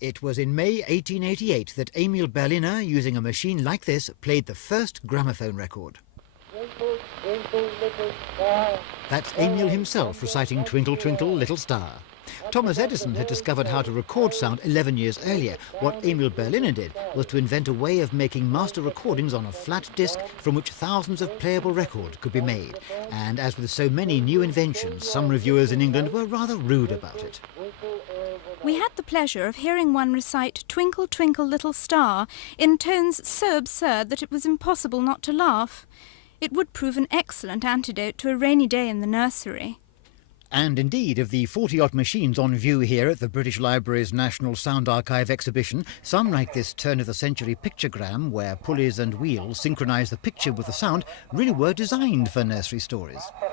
It was in May 1888 that Emil Berliner, using a machine like this, played the first gramophone record. Twinkle, twinkle, little star. That's Emil himself reciting Twinkle, Twinkle, Little Star. Thomas Edison had discovered how to record sound 11 years earlier. What Emil Berliner did was to invent a way of making master recordings on a flat disc from which thousands of playable records could be made. And as with so many new inventions, some reviewers in England were rather rude about it. We had the pleasure of hearing one recite Twinkle, Twinkle, Little Star in tones so absurd that it was impossible not to laugh. It would prove an excellent antidote to a rainy day in the nursery. And indeed, of the 40-odd machines on view here at the British Library's National Sound Archive exhibition, some like this turn-of-the-century pictogram, where pulleys and wheels synchronise the picture with the sound, really were designed for nursery stories. A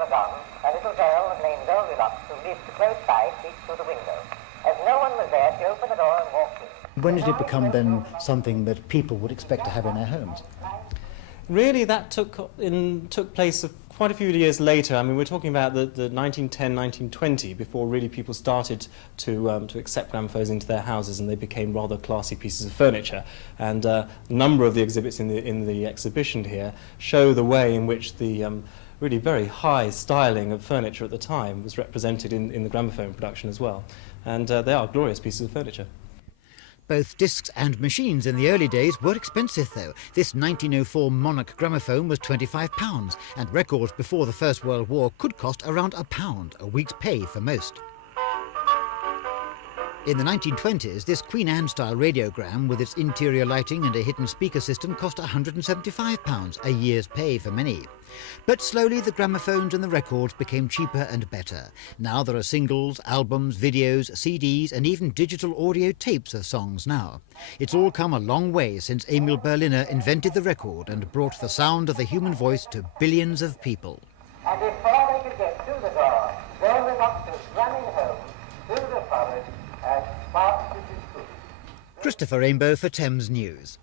little girl named Goldilocks who lived close by peeked through the window. As no one was there, she opened the door and walked in. When did it become then something that people would expect to have in their homes? Really, that took place quite a few years later. I mean, we're talking about the 1910, 1920, before really people started to accept gramophones into their houses, and they became rather classy pieces of furniture. And a number of the exhibits in the exhibition here show the way in which the really very high styling of furniture at the time was represented in the gramophone production as well. And they are glorious pieces of furniture. Both discs and machines in the early days were expensive, though. This 1904 Monarch gramophone was £25, and records before the First World War could cost around £1, a week's pay for most. In the 1920s, this Queen Anne-style radiogram with its interior lighting and a hidden speaker system cost £175, a year's pay for many. But slowly the gramophones and the records became cheaper and better. Now there are singles, albums, videos, CDs and even digital audio tapes of songs now. It's all come a long way since Emil Berliner invented the record and brought the sound of the human voice to billions of people. And before they could get through the door, Goldilocks was running home through the forest as fast as she could. Christopher Rainbow for Thames News.